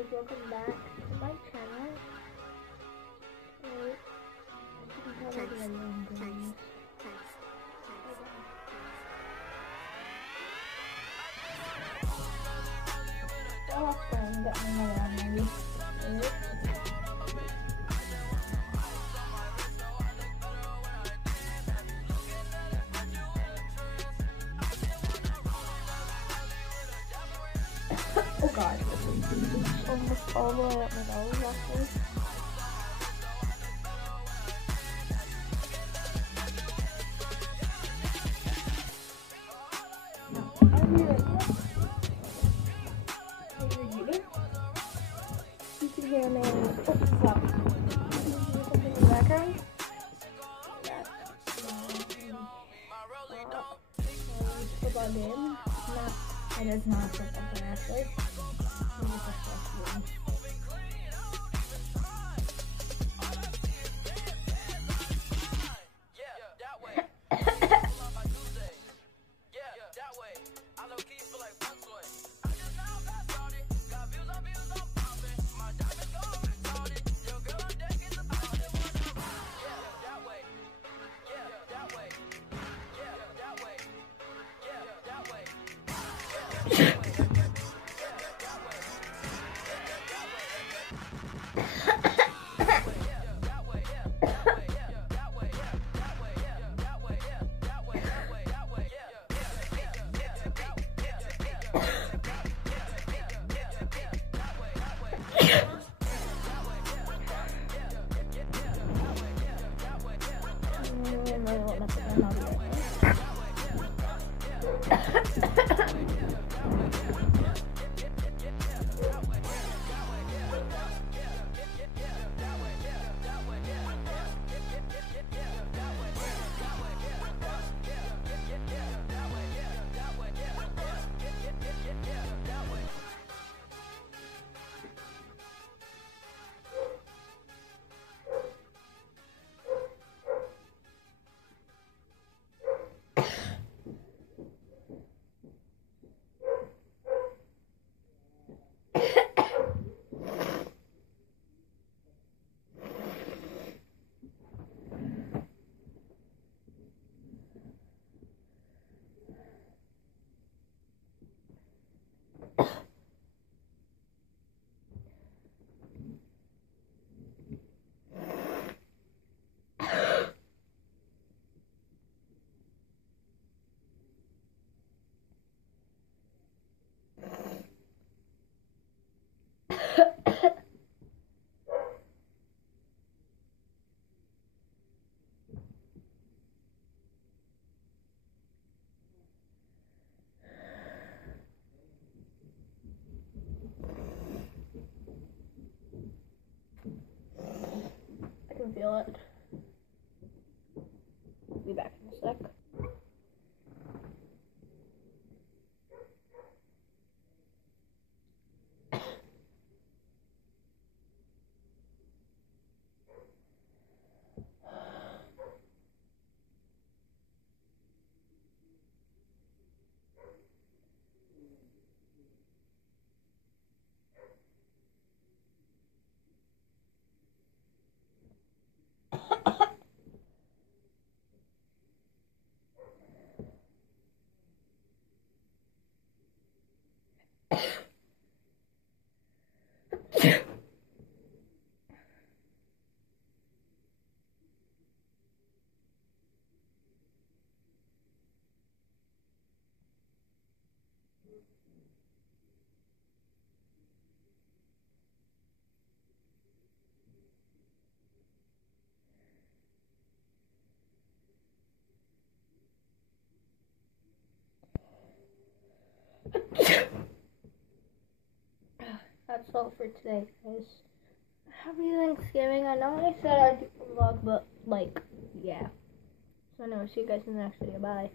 guys, welcome back to my channel. Wait, you can tell me the I'm doing. Oh, that's fine. Get me another one, maybe. Wait. Oh god. Almost all the way up my nose, actually. You can hear me. Oh, fuck. You hear something in the background? Football game. It is not a football game, actually. It is a football game. I can feel it. Be back in a sec. That's all for today, guys. Happy Thanksgiving. I know I said I'd do a vlog, but, like, yeah. So, no, see you guys in the next video. Bye.